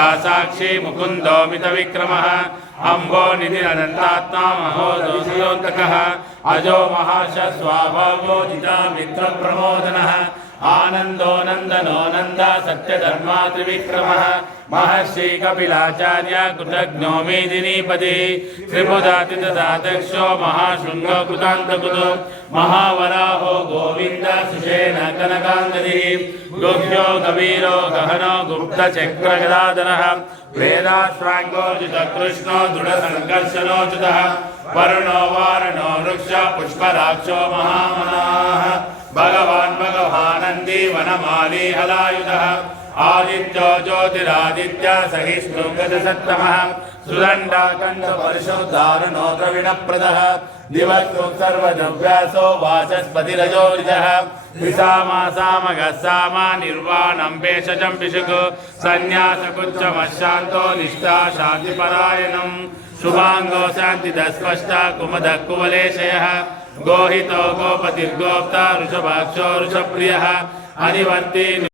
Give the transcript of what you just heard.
मुक्ता साक्षी मुकुंदो मित विक्रमः अंबो निधि अनंतात्मा महोदोषयोन्तकः अजो महाशस्वाभावोजिता मित्र प्रमोदनः आनंदो नंदनो नंदा सत्यधर्मा त्रिविक्रमः महर्षि कपिलाचार्य कृतज्ञो मेदिनीपति त्रिपुदातिददादक्षो महाशृंगो कृतान्तकुतो महावराहो गोविंद सुषेण कनकांगदिः गुह्यो कबीरो गहनो गुप्तचक्रगदाधरः वेदाश्वाङ्गोजित कृष्णो दृढसङ्कर्षणोचितः वरुणो वारणो वृक्ष पुष्पराक्षो महामनाः भगवान् भगवानन्दी वनमाली हलायुधः आदित्यो ज्योतिरादित्य सहिष्णु गजसत्तमः सुदण्डाकण्ठ परशुद्धारुणो द्रविणप्रदः दिवक्तुः सर्वजव्यासो वाचस्पतिरजोरिजः विसामासामगः सामा निर्वाणं भेषजं पिशुः सन्न्यासकुच्चमशान्तो निष्ठा शान्तिपरायणं शुभाङ्गो शान्तिदस्पष्टा कुमदः कुवलेशयः गोहितो गोपतिर्गोप्ता ऋषभाक्षो ऋषप्रियः अधिवर्ती